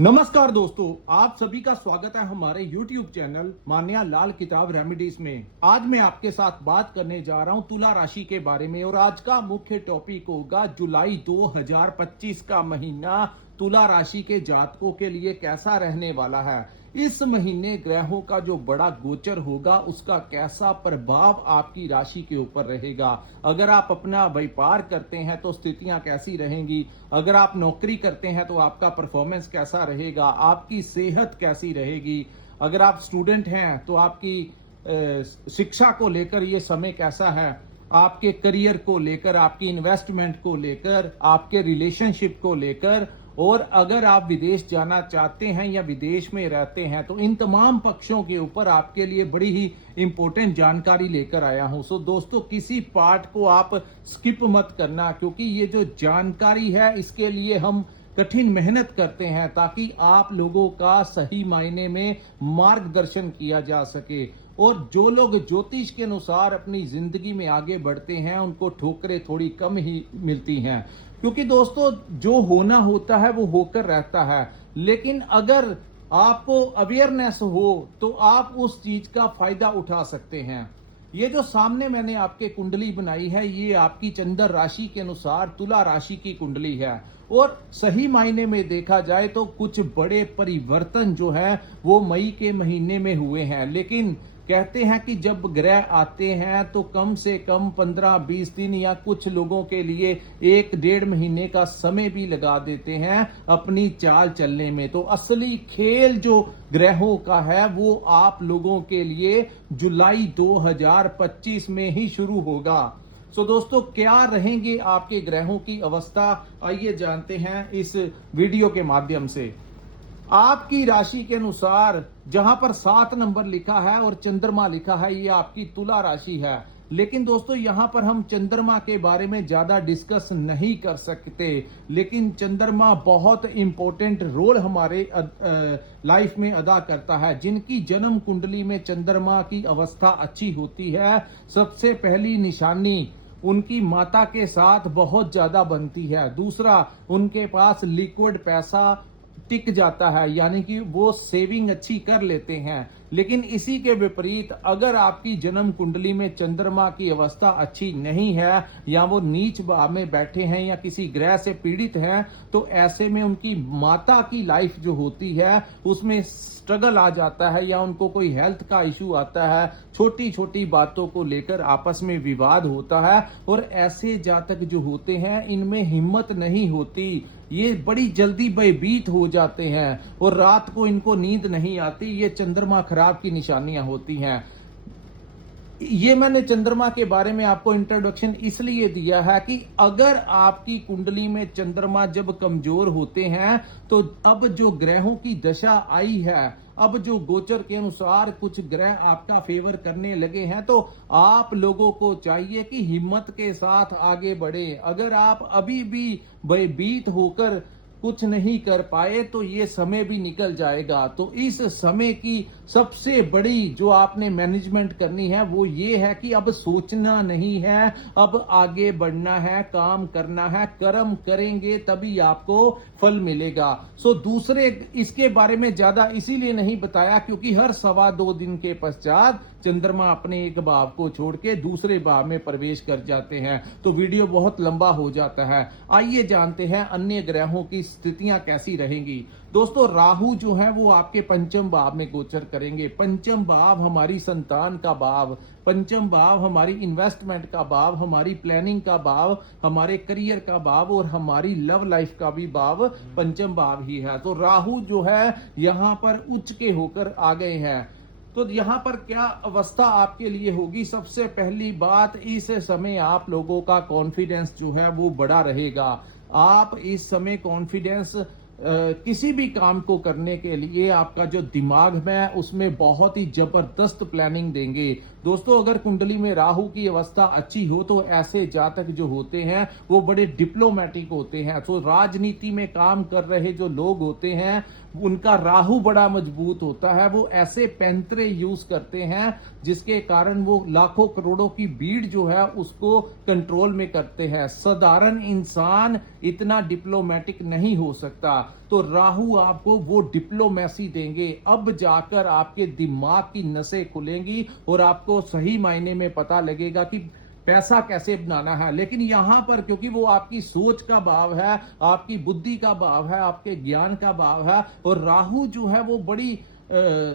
नमस्कार दोस्तों, आप सभी का स्वागत है हमारे YouTube चैनल मान्या लाल किताब रेमेडीज में। आज मैं आपके साथ बात करने जा रहा हूं तुला राशि के बारे में और आज का मुख्य टॉपिक होगा जुलाई 2025 का महीना तुला राशि के जातकों के लिए कैसा रहने वाला है। इस महीने ग्रहों का जो बड़ा गोचर होगा उसका कैसा प्रभाव आपकी राशि के ऊपर रहेगा। अगर आप अपना व्यापार करते हैं तो स्थितियां कैसी रहेंगी, अगर आप नौकरी करते हैं तो आपका परफॉर्मेंस कैसा रहेगा, आपकी सेहत कैसी रहेगी, अगर आप स्टूडेंट हैं तो आपकी शिक्षा को लेकर ये समय कैसा है, आपके करियर को लेकर, आपकी इन्वेस्टमेंट को लेकर, आपके रिलेशनशिप को लेकर, और अगर आप विदेश जाना चाहते हैं या विदेश में रहते हैं तो इन तमाम पक्षों के ऊपर आपके लिए बड़ी ही इंपॉर्टेंट जानकारी लेकर आया हूं। सो दोस्तों, किसी पार्ट को आप स्किप मत करना, क्योंकि ये जो जानकारी है इसके लिए हम कठिन मेहनत करते हैं ताकि आप लोगों का सही मायने में मार्गदर्शन किया जा सके। और जो लोग ज्योतिष के अनुसार अपनी जिंदगी में आगे बढ़ते हैं उनको ठोकरें थोड़ी कम ही मिलती हैं, क्योंकि दोस्तों जो होना होता है वो होकर रहता है। लेकिन अगर आपको अवेयरनेस हो तो आप उस चीज का फायदा उठा सकते हैं। ये जो सामने मैंने आपके कुंडली बनाई है ये आपकी चंद्र राशि के अनुसार तुला राशि की कुंडली है। और सही मायने में देखा जाए तो कुछ बड़े परिवर्तन जो है वो मई के महीने में हुए हैं, लेकिन कहते हैं कि जब ग्रह आते हैं तो कम से कम 15-20 दिन या कुछ लोगों के लिए 1-1.5 महीने का समय भी लगा देते हैं अपनी चाल चलने में। तो असली खेल जो ग्रहों का है वो आप लोगों के लिए जुलाई 2025 में ही शुरू होगा। सो दोस्तों, क्या रहेंगे आपके ग्रहों की अवस्था, आइए जानते हैं इस वीडियो के माध्यम से। आपकी राशि के अनुसार जहां पर 7 नंबर लिखा है और चंद्रमा लिखा है ये आपकी तुला राशि है। लेकिन दोस्तों यहां पर हम चंद्रमा के बारे में ज्यादा डिस्कस नहीं कर सकते, लेकिन चंद्रमा बहुत इंपॉर्टेंट रोल हमारे लाइफ में अदा करता है। जिनकी जन्म कुंडली में चंद्रमा की अवस्था अच्छी होती है, सबसे पहली निशानी उनकी माता के साथ बहुत ज्यादा बनती है। दूसरा, उनके पास लिक्विड पैसा टिक जाता है, यानी कि वो सेविंग अच्छी कर लेते हैं। लेकिन इसी के विपरीत अगर आपकी जन्म कुंडली में चंद्रमा की अवस्था अच्छी नहीं है या वो नीच भाव में बैठे हैं या किसी ग्रह से पीड़ित हैं, तो ऐसे में उनकी माता की लाइफ जो होती है उसमें स्ट्रगल आ जाता है या उनको कोई हेल्थ का इशू आता है, छोटी छोटी बातों को लेकर आपस में विवाद होता है। और ऐसे जातक जो होते हैं इनमें हिम्मत नहीं होती, ये बड़ी जल्दी भयभीत हो जाते हैं और रात को इनको नींद नहीं आती। ये चंद्रमा खराब की निशानियां होती हैं। ये मैंने चंद्रमा के बारे में आपको इंट्रोडक्शन इसलिए दिया है कि अगर आपकी कुंडली में चंद्रमा जब कमजोर होते हैं तो अब जो ग्रहों की दशा आई है, अब जो गोचर के अनुसार कुछ ग्रह आपका फेवर करने लगे हैं, तो आप लोगों को चाहिए कि हिम्मत के साथ आगे बढ़े। अगर आप अभी भी भयभीत होकर कुछ नहीं कर पाए तो ये समय भी निकल जाएगा। तो इस समय की सबसे बड़ी जो आपने मैनेजमेंट करनी है वो ये है कि अब सोचना नहीं है, अब आगे बढ़ना है, काम करना है। कर्म करेंगे तभी आपको फल मिलेगा। सो दूसरे इसके बारे में ज्यादा इसीलिए नहीं बताया क्योंकि हर 2.25 दिन के पश्चात चंद्रमा अपने एक भाव को छोड़ के दूसरे भाव में प्रवेश कर जाते हैं, तो वीडियो बहुत लंबा हो जाता है। आइए जानते हैं अन्य ग्रहों की स्थितियां कैसी रहेंगी। दोस्तों, राहु जो है वो आपके पंचम भाव में गोचर करेंगे। पंचम भाव हमारी संतान का भाव, पंचम भाव हमारी इन्वेस्टमेंट का भाव, हमारी प्लानिंग का भाव, हमारे करियर का भाव और हमारी लव लाइफ का भी भाव पंचम भाव ही है। तो राहु जो है यहां पर उच्च के होकर आ गए हैं। तो यहां पर क्या अवस्था आपके लिए होगी? सबसे पहली बात, इस समय आप लोगों का कॉन्फिडेंस जो है वो बड़ा रहेगा। आप इस समय कॉन्फिडेंस किसी भी काम को करने के लिए आपका जो दिमाग है उसमें बहुत ही जबरदस्त प्लानिंग देंगे। दोस्तों अगर कुंडली में राहु की अवस्था अच्छी हो तो ऐसे जातक जो होते हैं वो बड़े डिप्लोमेटिक होते हैं। तो राजनीति में काम कर रहे जो लोग होते हैं उनका राहु बड़ा मजबूत होता है। वो ऐसे पैंतरे यूज करते हैं जिसके कारण वो लाखों करोड़ों की भीड़ जो है उसको कंट्रोल में करते हैं। साधारण इंसान इतना डिप्लोमेटिक नहीं हो सकता। तो राहु आपको वो डिप्लोमेसी देंगे। अब जाकर आपके दिमाग की नसें खुलेंगी और आपको सही मायने में पता लगेगा कि पैसा कैसे बनाना है। लेकिन यहां पर क्योंकि वो आपकी सोच का भाव है, आपकी बुद्धि का भाव है, आपके ज्ञान का भाव है, और राहु जो है वो बड़ी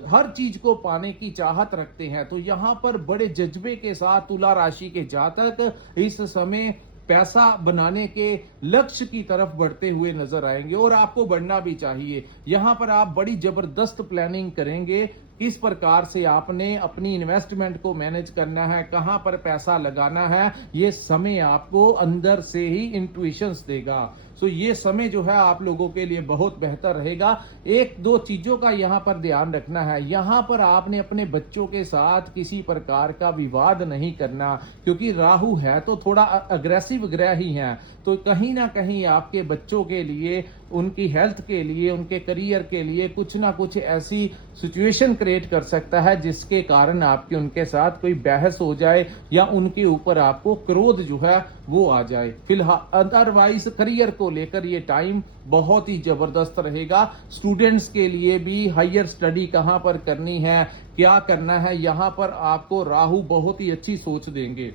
हर चीज को पाने की चाहत रखते हैं। तो यहां पर बड़े जज्बे के साथ तुला राशि के जातक इस समय पैसा बनाने के लक्ष्य की तरफ बढ़ते हुए नजर आएंगे, और आपको बढ़ना भी चाहिए। यहां पर आप बड़ी जबरदस्त प्लानिंग करेंगे किस प्रकार से आपने अपनी इन्वेस्टमेंट को मैनेज करना है, कहां पर पैसा लगाना है। ये समय आपको अंदर से ही इंट्यूशंस देगा। सो ये समय जो है आप लोगों के लिए बहुत बेहतर रहेगा। एक दो चीजों का यहां पर ध्यान रखना है। यहां पर आपने अपने बच्चों के साथ किसी प्रकार का विवाद नहीं करना, क्योंकि राहु है तो थोड़ा अग्रेसिव ग्रह ही है। तो कहीं ना कहीं आपके बच्चों के लिए, उनकी हेल्थ के लिए, उनके करियर के लिए कुछ ना कुछ ऐसी सिचुएशन क्रिएट कर सकता है जिसके कारण आपके उनके साथ कोई बहस हो जाए या उनके ऊपर आपको क्रोध जो है वो आ जाए। फिलहाल अदरवाइज करियर को लेकर ये टाइम बहुत ही जबरदस्त रहेगा। स्टूडेंट्स के लिए भी हायर स्टडी कहां पर करनी है, क्या करना है, यहां पर आपको राहु बहुत ही अच्छी सोच देंगे।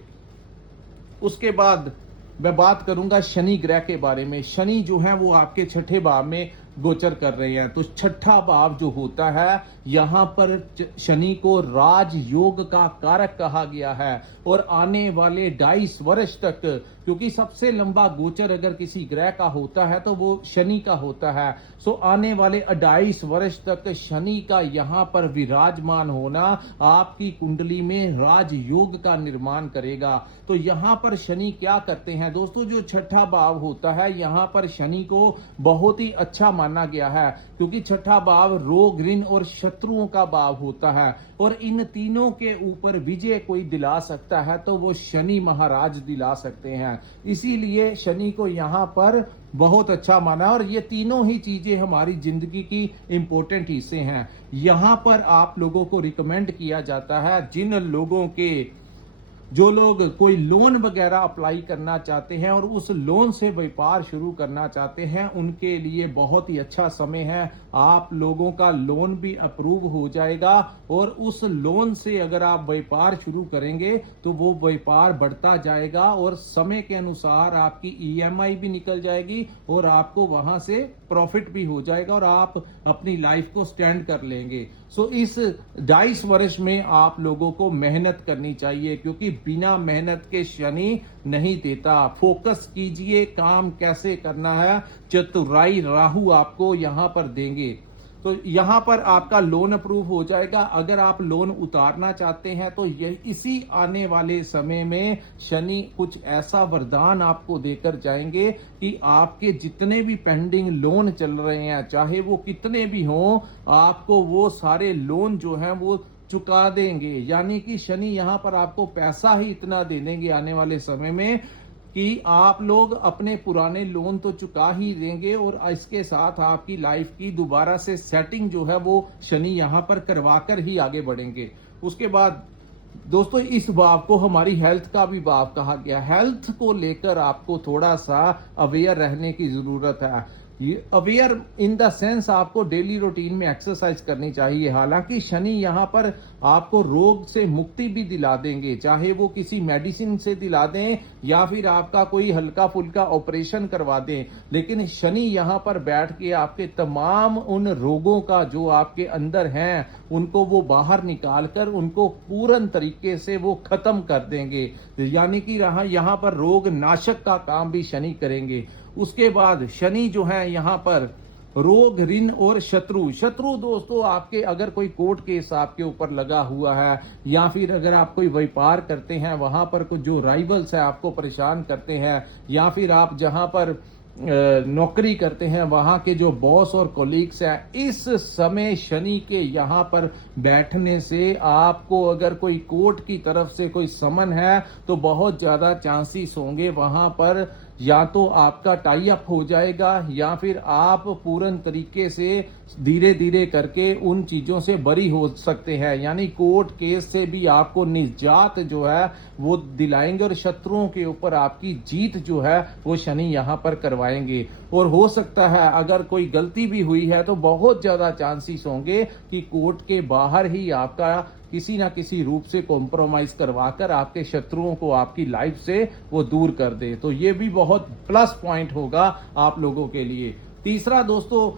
उसके बाद मैं बात करूंगा शनि ग्रह के बारे में। शनि जो है वो आपके छठे भाव में गोचर कर रहे हैं। तो छठा भाव जो होता है यहां पर शनि को राजयोग का कारक कहा गया है, और आने वाले 22 वर्ष तक, क्योंकि सबसे लंबा गोचर अगर किसी ग्रह का होता है तो वो शनि का होता है। सो आने वाले 22 वर्ष तक शनि का यहां पर विराजमान होना आपकी कुंडली में राजयोग का निर्माण करेगा। तो यहां पर शनि क्या करते हैं दोस्तों, जो छठा भाव होता है यहां पर शनि को बहुत ही अच्छा माना गया है, क्योंकि छठा भाव रोग, ऋण और शत्रुओं का भाव होता है, और इन तीनों के ऊपर विजय कोई दिला सकता है तो वो शनि महाराज दिला सकते हैं। इसीलिए शनि को यहां पर बहुत अच्छा माना, और ये तीनों ही चीजें हमारी जिंदगी की इंपॉर्टेंट हिस्से हैं। यहां पर आप लोगों को रिकमेंड किया जाता है, जिन लोगों के, जो लोग कोई लोन वगैरह अप्लाई करना चाहते हैं और उस लोन से व्यापार शुरू करना चाहते हैं, उनके लिए बहुत ही अच्छा समय है। आप लोगों का लोन भी अप्रूव हो जाएगा, और उस लोन से अगर आप व्यापार शुरू करेंगे तो वो व्यापार बढ़ता जाएगा, और समय के अनुसार आपकी ईएमआई भी निकल जाएगी और आपको वहां से प्रॉफिट भी हो जाएगा, और आप अपनी लाइफ को स्टैंड कर लेंगे। सो इस 22 वर्ष में आप लोगों को मेहनत करनी चाहिए, क्योंकि बिना मेहनत के शनि नहीं देता। फोकस कीजिए, काम कैसे करना है, चतुराई राहु आपको यहां पर देंगे। तो यहां पर आपका लोन अप्रूव हो जाएगा। अगर आप लोन उतारना चाहते हैं तो इसी आने वाले समय में शनि कुछ ऐसा वरदान आपको देकर जाएंगे कि आपके जितने भी पेंडिंग लोन चल रहे हैं, चाहे वो कितने भी हों, आपको वो सारे लोन जो हैं वो चुका देंगे। यानी कि शनि यहां पर आपको पैसा ही इतना दे देंगे आने वाले समय में कि आप लोग अपने पुराने लोन तो चुका ही देंगे, और इसके साथ आपकी लाइफ की दोबारा से सेटिंग जो है वो शनि यहां पर करवाकर ही आगे बढ़ेंगे। उसके बाद दोस्तों इस भाव को हमारी हेल्थ का भी भाव कहा गया। हेल्थ को लेकर आपको थोड़ा सा अवेयर रहने की जरूरत है। अवेयर इन द सेंस आपको डेली रूटीन में एक्सरसाइज करनी चाहिए। हालांकि शनि यहां पर आपको रोग से मुक्ति भी दिला देंगे, चाहे वो किसी मेडिसिन से दिला दें या फिर आपका कोई हल्का फुल्का ऑपरेशन करवा दें, लेकिन शनि यहां पर बैठ के आपके तमाम उन रोगों का जो आपके अंदर हैं उनको वो बाहर निकाल कर उनको पूर्ण तरीके से वो खत्म कर देंगे। यानी कि यहां पर रोग नाशक का काम भी शनि करेंगे। उसके बाद शनि जो है यहाँ पर रोग, ऋण और शत्रु दोस्तों आपके अगर कोई कोर्ट केस आपके ऊपर लगा हुआ है, या फिर अगर आप कोई व्यापार करते हैं वहां पर कुछ जो राइवल्स है आपको परेशान करते हैं, या फिर आप जहां पर नौकरी करते हैं, वहां के जो बॉस और कोलीग्स हैं, इस समय शनि के यहाँ पर बैठने से आपको अगर कोई कोर्ट की तरफ से कोई समन है तो बहुत ज्यादा चांसेस होंगे वहां पर या तो आपका टाई अप हो जाएगा या फिर आप पूर्ण तरीके से धीरे धीरे करके उन चीजों से बरी हो सकते हैं। यानी कोर्ट केस से भी आपको निजात जो है वो दिलाएंगे और शत्रुओं के ऊपर आपकी जीत जो है वो शनि यहां पर करवाएंगे। और हो सकता है अगर कोई गलती भी हुई है तो बहुत ज्यादा चांसेस होंगे कि कोर्ट के बाहर ही आपका किसी ना किसी रूप से कॉम्प्रोमाइज करवाकर आपके शत्रुओं को आपकी लाइफ से वो दूर कर दे। तो ये भी बहुत प्लस पॉइंट होगा आप लोगों के लिए। तीसरा दोस्तों,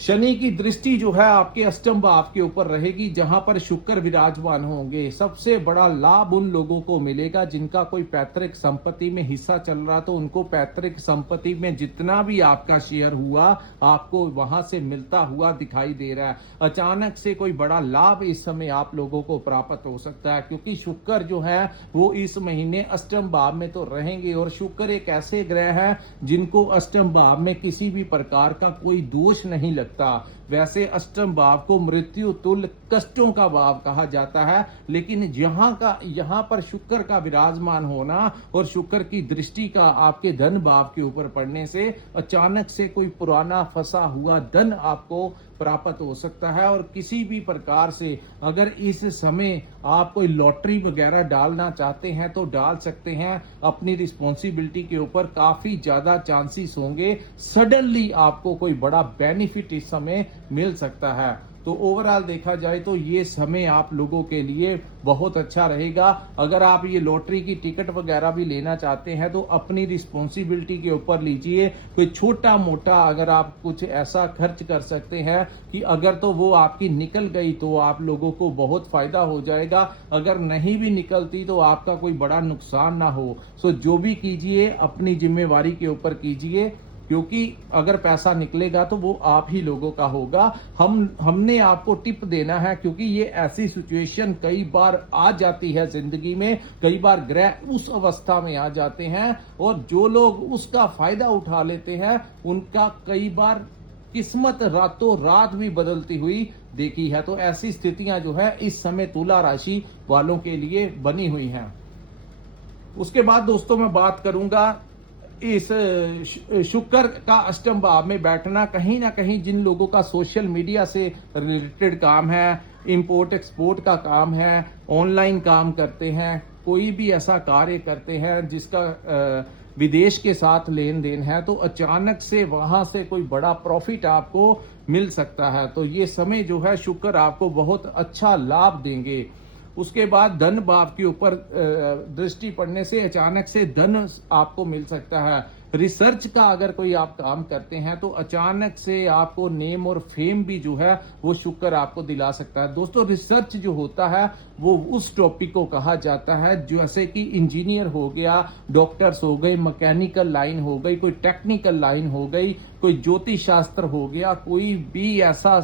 शनि की दृष्टि जो है आपके अष्टम भाव के ऊपर रहेगी जहां पर शुक्र विराजमान होंगे। सबसे बड़ा लाभ उन लोगों को मिलेगा जिनका कोई पैतृक संपत्ति में हिस्सा चल रहा, तो उनको पैतृक संपत्ति में जितना भी आपका शेयर हुआ आपको वहां से मिलता हुआ दिखाई दे रहा है। अचानक से कोई बड़ा लाभ इस समय आप लोगों को प्राप्त हो सकता है क्योंकि शुक्र जो है वो इस महीने अष्टम भाव में तो रहेंगे। और शुक्र एक ऐसे ग्रह है जिनको अष्टम भाव में किसी भी प्रकार का कोई दोष नहीं लगता। वैसे अष्टम भाव को मृत्यु तुल्य कष्टों का भाव कहा जाता है, लेकिन यहाँ पर शुक्र का विराजमान होना और शुक्र की दृष्टि का आपके धन भाव के ऊपर पड़ने से अचानक से कोई पुराना फंसा हुआ धन आपको प्राप्त हो सकता है। और किसी भी प्रकार से अगर इस समय आप कोई लॉटरी वगैरह डालना चाहते हैं तो डाल सकते हैं। अपनी रिस्पॉन्सिबिलिटी के ऊपर काफी ज्यादा चांसेस होंगे सडनली आपको कोई बड़ा बेनिफिट इस समय मिल सकता है। तो ओवरऑल देखा जाए तो ये समय आप लोगों के लिए बहुत अच्छा रहेगा। अगर आप ये लॉटरी की टिकट वगैरह भी लेना चाहते हैं तो अपनी रिस्पॉन्सिबिलिटी के ऊपर लीजिए। कोई छोटा मोटा अगर आप कुछ ऐसा खर्च कर सकते हैं कि अगर तो वो आपकी निकल गई तो आप लोगों को बहुत फायदा हो जाएगा, अगर नहीं भी निकलती तो आपका कोई बड़ा नुकसान ना हो। सो जो भी कीजिए अपनी जिम्मेवारी के ऊपर कीजिए, क्योंकि अगर पैसा निकलेगा तो वो आप ही लोगों का होगा। हमने आपको टिप देना है क्योंकि ये ऐसी सिचुएशन कई बार आ जाती है जिंदगी में, कई बार ग्रह उस अवस्था में आ जाते हैं और जो लोग उसका फायदा उठा लेते हैं उनका कई बार किस्मत रातों रात भी बदलती हुई देखी है। तो ऐसी स्थितियां जो है इस समय तुला राशि वालों के लिए बनी हुई हैं। उसके बाद दोस्तों मैं बात करूंगा इस शुक्र का अष्टम भाव में बैठना, कहीं ना कहीं जिन लोगों का सोशल मीडिया से रिलेटेड काम है, इंपोर्ट एक्सपोर्ट का काम है, ऑनलाइन काम करते हैं, कोई भी ऐसा कार्य करते हैं जिसका विदेश के साथ लेन देन है, तो अचानक से वहां से कोई बड़ा प्रॉफिट आपको मिल सकता है। तो ये समय जो है शुक्र आपको बहुत अच्छा लाभ देंगे। उसके बाद धन भाव के ऊपर दृष्टि पड़ने से अचानक से धन आपको मिल सकता है। रिसर्च का अगर कोई आप काम करते हैं तो अचानक से आपको नेम और फेम भी जो है वो शुक्र आपको दिला सकता है। दोस्तों रिसर्च जो होता है वो उस टॉपिक को कहा जाता है जैसे कि इंजीनियर हो गया, डॉक्टर्स हो गए, मैकेनिकल लाइन हो गई, कोई टेक्निकल लाइन हो गई, कोई ज्योतिष शास्त्र हो गया, कोई भी ऐसा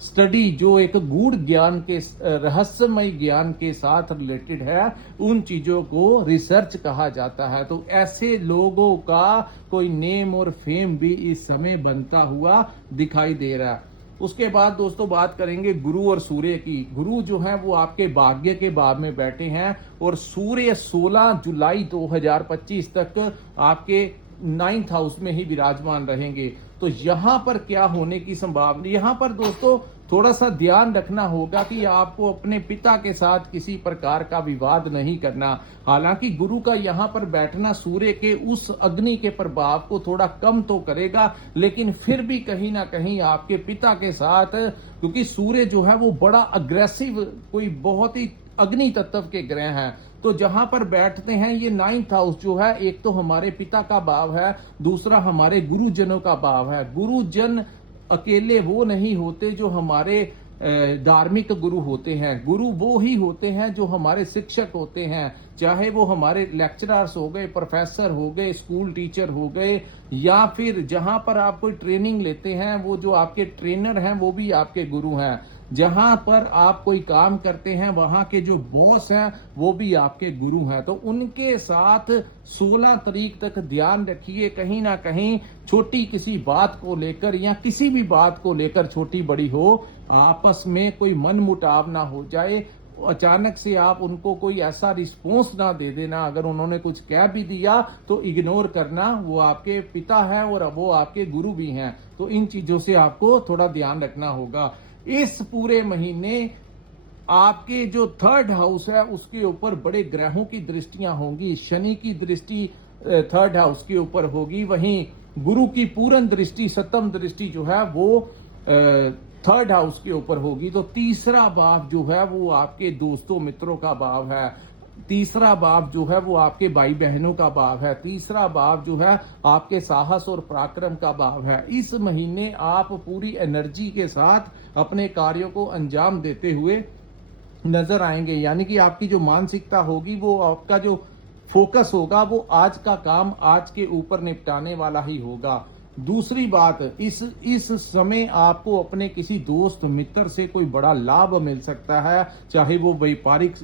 स्टडी जो एक गूढ़ ज्ञान के रहस्यमय ज्ञान के साथ रिलेटेड है, उन चीजों को रिसर्च कहा जाता है। तो ऐसे लोगों का कोई नेम और फेम भी इस समय बनता हुआ दिखाई दे रहा है। उसके बाद दोस्तों बात करेंगे गुरु और सूर्य की। गुरु जो है वो आपके भाग्य के भाव में बैठे हैं और सूर्य 16 जुलाई 2025 तक आपके 9th हाउस में ही विराजमान रहेंगे। तो यहां पर क्या होने की संभावना, यहां पर दोस्तों थोड़ा सा ध्यान रखना होगा कि आपको अपने पिता के साथ किसी प्रकार का विवाद नहीं करना। हालांकि गुरु का यहां पर बैठना सूर्य के उस अग्नि के प्रभाव को थोड़ा कम तो करेगा, लेकिन फिर भी कहीं ना कहीं आपके पिता के साथ, क्योंकि सूर्य जो है वो बड़ा अग्रेसिव, कोई बहुत ही अग्नि तत्व के ग्रह हैं, तो जहां पर बैठते हैं ये 9th हाउस जो है, एक तो हमारे पिता का भाव है, दूसरा हमारे गुरुजनों का भाव है। गुरुजन अकेले वो नहीं होते जो हमारे धार्मिक गुरु होते हैं। गुरु वो ही होते हैं जो हमारे शिक्षक होते हैं, चाहे वो हमारे लेक्चरर्स हो गए, प्रोफेसर हो गए, स्कूल टीचर हो गए, या फिर जहां पर आप कोई ट्रेनिंग लेते हैं वो जो आपके ट्रेनर हैं वो भी आपके गुरु हैं। जहां पर आप कोई काम करते हैं वहां के जो बॉस हैं वो भी आपके गुरु हैं, तो उनके साथ 16 तारीख तक ध्यान रखिए, कहीं ना कहीं छोटी किसी बात को लेकर या किसी भी बात को लेकर, छोटी बड़ी हो, आपस में कोई मनमुटाव ना हो जाए। अचानक से आप उनको कोई ऐसा रिस्पॉन्स ना दे देना, अगर उन्होंने कुछ कह भी दिया तो इग्नोर करना, वो आपके पिता हैं और वो आपके गुरु भी हैं, तो इन चीजों से आपको थोड़ा ध्यान रखना होगा। इस पूरे महीने आपके जो थर्ड हाउस है उसके ऊपर बड़े ग्रहों की दृष्टियां होंगी। शनि की दृष्टि थर्ड हाउस के ऊपर होगी, वहीं गुरु की पूर्ण दृष्टि, सप्तम दृष्टि जो है वो थर्ड हाउस के ऊपर होगी। तो तीसरा भाव जो है वो आपके दोस्तों मित्रों का भाव है, तीसरा भाव जो है वो आपके भाई बहनों का भाव है, तीसरा भाव जो है आपके साहस और पराक्रम का भाव है। इस महीने आप पूरी एनर्जी के साथ अपने कार्यों को अंजाम देते हुए नजर आएंगे, यानी कि आपकी जो मानसिकता होगी, वो आपका जो फोकस होगा वो आज का काम आज के ऊपर निपटाने वाला ही होगा। दूसरी बात, इस समय आपको अपने किसी दोस्त मित्र से कोई बड़ा लाभ मिल सकता है, चाहे वो व्यापारिक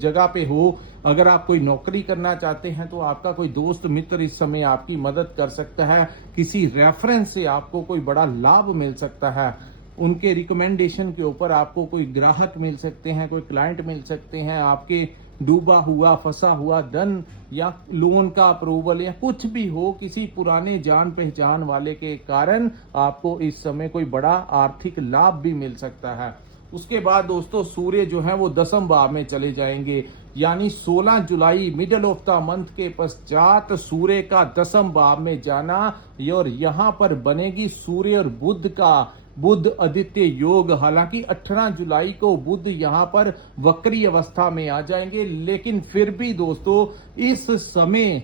जगह पे हो। अगर आप कोई नौकरी करना चाहते हैं तो आपका कोई दोस्त मित्र इस समय आपकी मदद कर सकता है, किसी रेफरेंस से आपको कोई बड़ा लाभ मिल सकता है, उनके रिकमेंडेशन के ऊपर आपको कोई ग्राहक मिल सकते हैं, कोई क्लाइंट मिल सकते हैं, आपके डूबा हुआ फंसा हुआ धन या लोन का अप्रूवल या कुछ भी हो, किसी पुराने जान पहचान वाले के कारण आपको इस समय कोई बड़ा आर्थिक लाभ भी मिल सकता है। उसके बाद दोस्तों सूर्य जो है वो 10वें भाव में चले जाएंगे, यानी 16 जुलाई मिडल ऑफ द मंथ के पश्चात सूर्य का 10वें भाव में जाना, और यहां पर बनेगी सूर्य और बुध का बुध आदित्य योग। हालांकि 18 जुलाई को बुध यहां पर वक्री अवस्था में आ जाएंगे, लेकिन फिर भी दोस्तों इस समय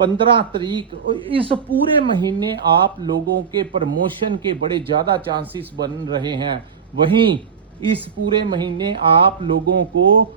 15 तारीख, इस पूरे महीने आप लोगों के प्रमोशन के बड़े ज्यादा चांसेस बन रहे हैं। वहीं इस पूरे महीने आप लोगों को,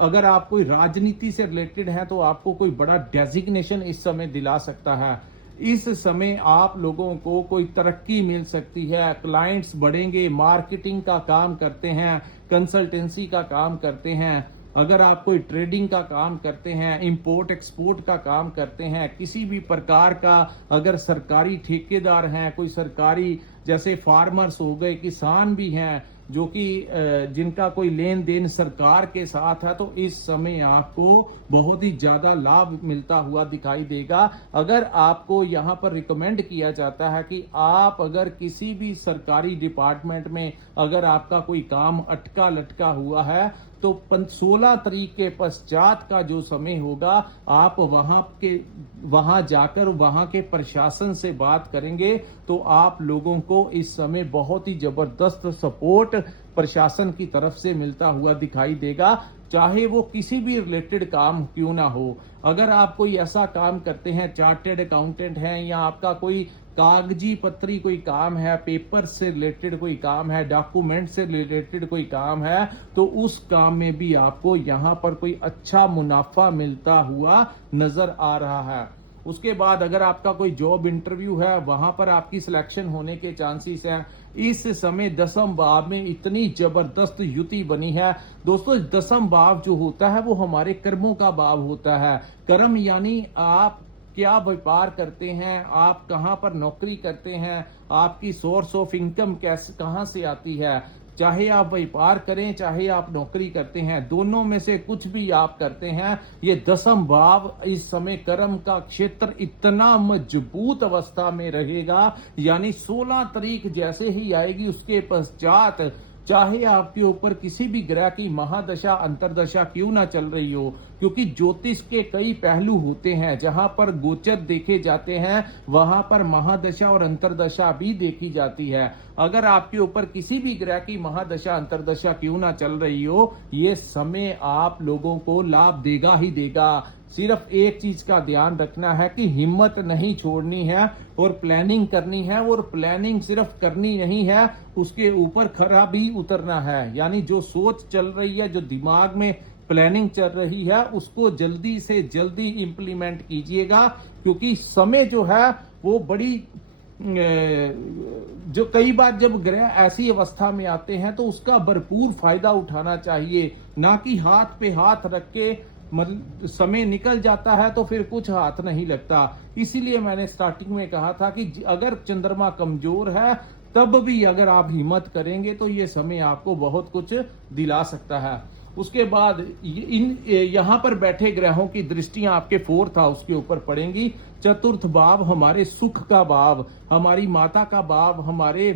अगर आप कोई राजनीति से रिलेटेड है तो आपको कोई बड़ा डेजिग्नेशन इस समय दिला सकता है। इस समय आप लोगों को कोई तरक्की मिल सकती है, क्लाइंट्स बढ़ेंगे, मार्केटिंग का काम करते हैं, कंसल्टेंसी का काम करते हैं, अगर आप कोई ट्रेडिंग का काम करते हैं, इंपोर्ट एक्सपोर्ट का काम करते हैं, किसी भी प्रकार का अगर सरकारी ठेकेदार हैं, कोई सरकारी जैसे फार्मर्स हो गए, किसान भी हैं जो कि जिनका कोई लेन देन सरकार के साथ है, तो इस समय आपको बहुत ही ज्यादा लाभ मिलता हुआ दिखाई देगा। अगर आपको यहाँ पर रिकमेंड किया जाता है कि आप अगर किसी भी सरकारी डिपार्टमेंट में अगर आपका कोई काम अटका लटका हुआ है तो 16 तारीख के पश्चात का जो समय होगा आप वहां जाकर वहां के प्रशासन से बात करेंगे तो आप लोगों को इस समय बहुत ही जबरदस्त सपोर्ट प्रशासन की तरफ से मिलता हुआ दिखाई देगा, चाहे वो किसी भी रिलेटेड काम क्यों ना हो। अगर आप कोई ऐसा काम करते हैं, चार्टेड अकाउंटेंट हैं, या आपका कोई कागजी पत्री कोई काम है, पेपर से रिलेटेड कोई काम है, डॉक्यूमेंट से रिलेटेड कोई काम है, तो उस काम में भी आपको यहाँ पर कोई अच्छा मुनाफा मिलता हुआ नजर आ रहा है। उसके बाद अगर आपका कोई जॉब इंटरव्यू है, वहां पर आपकी सिलेक्शन होने के चांसेस हैं। इस समय 10वें भाव में इतनी जबरदस्त युति बनी है दोस्तों। 10वां भाव जो होता है वो हमारे कर्मों का भाव होता है। कर्म यानी आप क्या व्यापार करते हैं, आप कहां पर नौकरी करते हैं, आपकी सोर्स ऑफ इनकम कैसे कहां से आती है। चाहे आप व्यापार करें, चाहे आप नौकरी करते हैं, दोनों में से कुछ भी आप करते हैं, ये 10वां भाव इस समय कर्म का क्षेत्र इतना मजबूत अवस्था में रहेगा, यानी 16 तारीख जैसे ही आएगी उसके पश्चात चाहे आपके ऊपर किसी भी ग्रह की महादशा अंतरदशा क्यों ना चल रही हो, क्योंकि ज्योतिष के कई पहलू होते हैं, जहां पर गोचर देखे जाते हैं वहां पर महादशा और अंतरदशा भी देखी जाती है। अगर आपके ऊपर किसी भी ग्रह की महादशा अंतरदशा क्यों ना चल रही हो, ये समय आप लोगों को लाभ देगा ही देगा। सिर्फ एक चीज का ध्यान रखना है कि हिम्मत नहीं छोड़नी है और प्लानिंग करनी है, और प्लानिंग सिर्फ करनी नहीं है, उसके ऊपर खरा भी उतरना है। यानी जो सोच चल रही है, जो दिमाग में प्लानिंग चल रही है, उसको जल्दी से जल्दी इंप्लीमेंट कीजिएगा, क्योंकि समय जो है वो बड़ी जो कई बार जब ग्रह ऐसी अवस्था में आते हैं तो उसका भरपूर फायदा उठाना चाहिए, ना कि हाथ पे हाथ रख के समय निकल जाता है तो फिर कुछ हाथ नहीं लगता। इसीलिए मैंने स्टार्टिंग में कहा था कि अगर चंद्रमा कमजोर है तब भी अगर आप हिम्मत करेंगे तो ये समय आपको बहुत कुछ दिला सकता है। उसके बाद यहां पर बैठे ग्रहों की दृष्टियां आपके 4th हाउस के ऊपर पड़ेंगी। चतुर्थ भाव हमारे सुख का भाव, हमारी माता का भाव, हमारे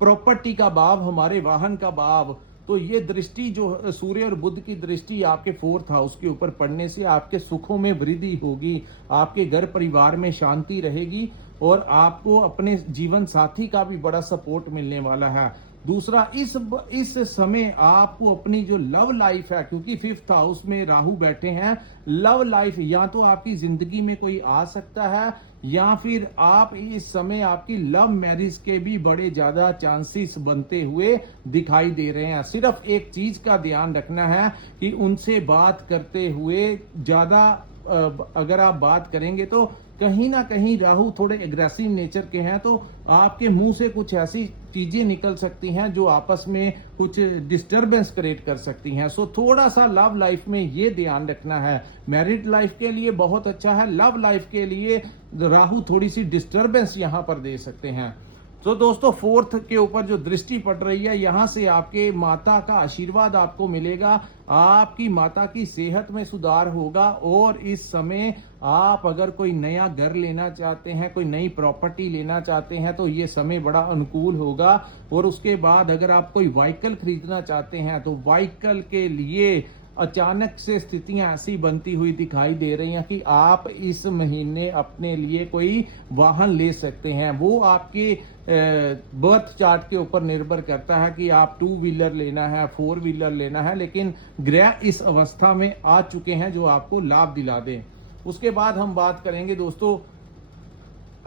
प्रॉपर्टी का भाव, हमारे वाहन का भाव। तो ये दृष्टि जो सूर्य और बुध की दृष्टि आपके 4th हाउस के ऊपर पड़ने से आपके सुखों में वृद्धि होगी, आपके घर परिवार में शांति रहेगी और आपको अपने जीवन साथी का भी बड़ा सपोर्ट मिलने वाला है। दूसरा, इस समय आपको अपनी जो लव लाइफ है, क्योंकि 5th हाउस में राहु बैठे हैं, लव लाइफ या तो आपकी जिंदगी में कोई आ सकता है या फिर आप इस समय आपकी लव मैरिज के भी बड़े ज्यादा चांसेस बनते हुए दिखाई दे रहे हैं। सिर्फ एक चीज का ध्यान रखना है कि उनसे बात करते हुए ज्यादा अगर आप बात करेंगे तो कहीं ना कहीं राहु थोड़े एग्रेसिव नेचर के हैं, तो आपके मुंह से कुछ ऐसी चीजें निकल सकती हैं जो आपस में कुछ डिस्टरबेंस क्रिएट कर सकती हैं। सो थोड़ा सा लव लाइफ में ये ध्यान रखना है। मैरिड लाइफ के लिए बहुत अच्छा है, लव लाइफ के लिए राहु थोड़ी सी डिस्टरबेंस यहां पर दे सकते हैं। तो दोस्तों 4th के ऊपर जो दृष्टि पड़ रही है, यहां से आपके माता का आशीर्वाद आपको मिलेगा, आपकी माता की सेहत में सुधार होगा और इस समय आप अगर कोई नया घर लेना चाहते हैं, कोई नई प्रॉपर्टी लेना चाहते हैं तो ये समय बड़ा अनुकूल होगा। और उसके बाद अगर आप कोई व्हीकल खरीदना चाहते हैं तो व्हीकल के लिए अचानक से स्थितियां ऐसी बनती हुई दिखाई दे रही हैं कि आप इस महीने अपने लिए कोई वाहन ले सकते हैं। वो आपके बर्थ चार्ट के ऊपर निर्भर करता है कि आप 2 व्हीलर लेना है, 4 व्हीलर लेना है, लेकिन ग्रह इस अवस्था में आ चुके हैं जो आपको लाभ दिला दें। उसके बाद हम बात करेंगे दोस्तों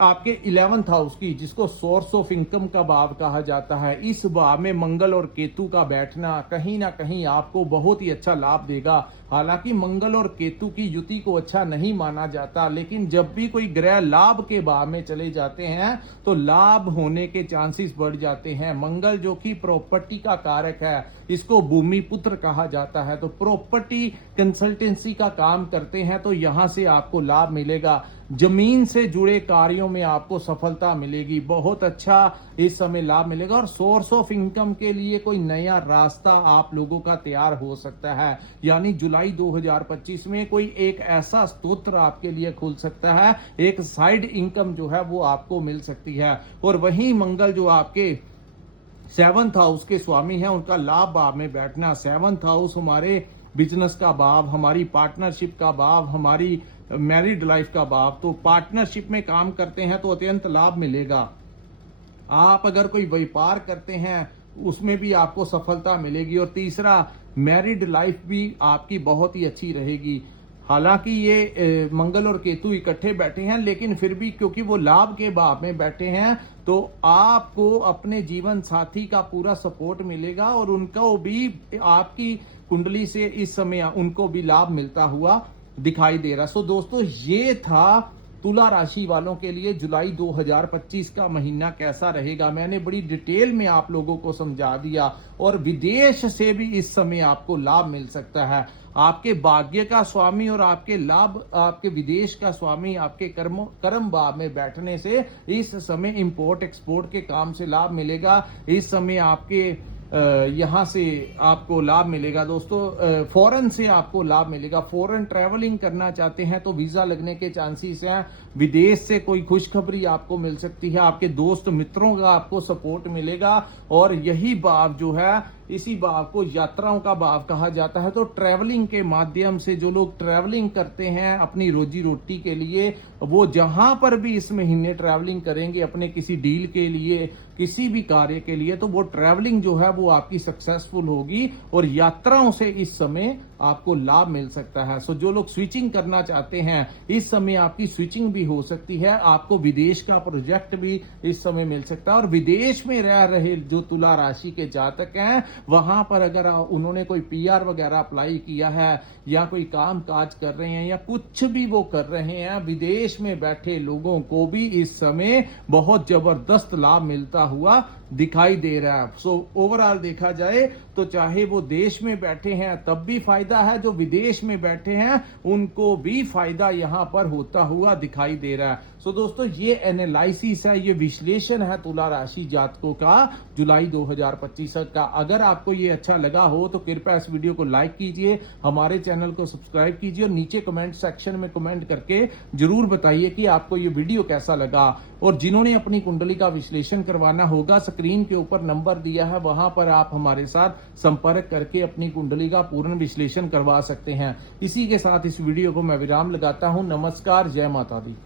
आपके 11th हाउस की, जिसको सोर्स ऑफ इनकम का भाव कहा जाता है। इस भाव में मंगल और केतु का बैठना कहीं ना कहीं आपको बहुत ही अच्छा लाभ देगा। हालांकि मंगल और केतु की युति को अच्छा नहीं माना जाता, लेकिन जब भी कोई ग्रह लाभ के भाव में चले जाते हैं तो लाभ होने के चांसेस बढ़ जाते हैं। मंगल जो कि प्रॉपर्टी का कारक है, इसको भूमि पुत्र कहा जाता है, तो प्रॉपर्टी कंसल्टेंसी का काम करते हैं तो यहां से आपको लाभ मिलेगा। जमीन से जुड़े कार्यों में आपको सफलता मिलेगी, बहुत अच्छा इस समय लाभ मिलेगा। और सोर्स ऑफ इनकम के लिए कोई नया रास्ता आप लोगों का तैयार हो सकता है, यानी जुलाई 2025 में कोई एक ऐसा स्तोत्र आपके लिए खुल सकता है, एक साइड इनकम जो है वो आपको मिल सकती है। और वहीं मंगल जो आपके 7th हाउस के स्वामी हैं, उनका लाभ भाव में बैठना, 7th हाउस हमारे बिजनेस का भाव, हमारी पार्टनरशिप का भाव, हमारी मैरिड लाइफ का भाव। तो पार्टनरशिप में काम करते हैं तो अत्यंत लाभ मिलेगा। आप अगर कोई व्यापार करते हैं उसमें भी आपको सफलता मिलेगी। और तीसरा, मैरिड लाइफ भी आपकी बहुत ही अच्छी रहेगी। हालांकि ये मंगल और केतु इकट्ठे बैठे हैं, लेकिन फिर भी क्योंकि वो लाभ के भाव में बैठे हैं तो आपको अपने जीवन साथी का पूरा सपोर्ट मिलेगा और उनको भी आपकी कुंडली से इस समय उनको भी लाभ मिलता हुआ दिखाई दे रहा। सो दोस्तों, ये था तुला राशि वालों के लिए जुलाई 2025 का महीना कैसा रहेगा। मैंने बड़ी डिटेल में आप लोगों को समझा दिया। और विदेश से भी इस समय आपको लाभ मिल सकता है। आपके भाग्य का स्वामी और आपके लाभ, आपके विदेश का स्वामी आपके कर्म भाव में बैठने से इस समय इंपोर्ट एक्सपोर्ट के काम से लाभ मिलेगा। इस समय आपके यहां से आपको लाभ मिलेगा दोस्तों, फॉरेन से आपको लाभ मिलेगा। फॉरेन ट्रैवलिंग करना चाहते हैं तो वीजा लगने के चांसेस हैं। विदेश से कोई खुशखबरी आपको मिल सकती है, आपके दोस्त मित्रों का आपको सपोर्ट मिलेगा। और यही भाव जो है, इसी भाव को यात्राओं का भाव कहा जाता है। तो ट्रैवलिंग के माध्यम से जो लोग ट्रैवलिंग करते हैं अपनी रोजी रोटी के लिए, वो जहां पर भी इस महीने ट्रैवलिंग करेंगे अपने किसी डील के लिए, किसी भी कार्य के लिए, तो वो ट्रैवलिंग जो है वो आपकी सक्सेसफुल होगी और यात्राओं से इस समय आपको लाभ मिल सकता है। सो जो लोग स्विचिंग करना चाहते हैं, इस समय आपकी स्विचिंग भी हो सकती है। आपको विदेश का प्रोजेक्ट भी इस समय मिल सकता है। और विदेश में रह रहे जो तुला राशि के जातक हैं, वहां पर अगर उन्होंने कोई PR वगैरह अप्लाई किया है या कोई काम काज कर रहे हैं या कुछ भी वो कर रहे हैं, विदेश में बैठे लोगों को भी इस समय बहुत जबरदस्त लाभ मिलता हुआ दिखाई दे रहा है। सो ओवरऑल देखा जाए तो चाहे वो देश में बैठे हैं तब भी फायदा है, जो विदेश में बैठे हैं उनको भी फायदा यहां पर होता हुआ दिखाई दे रहा है। सो दोस्तों, ये एनालिसिस है, ये विश्लेषण है तुला राशि जातकों का जुलाई 2025 का। अगर आपको ये अच्छा लगा हो तो कृपया इस वीडियो को लाइक कीजिए, हमारे चैनल को सब्सक्राइब कीजिए और नीचे कमेंट सेक्शन में कमेंट करके जरूर बताइए कि आपको ये वीडियो कैसा लगा। और जिन्होंने अपनी कुंडली का विश्लेषण करवाना होगा, स्क्रीन के ऊपर नंबर दिया है, वहां पर आप हमारे साथ संपर्क करके अपनी कुंडली का पूर्ण विश्लेषण करवा सकते हैं। इसी के साथ इस वीडियो को मैं विराम लगाता हूं। नमस्कार, जय माता दी।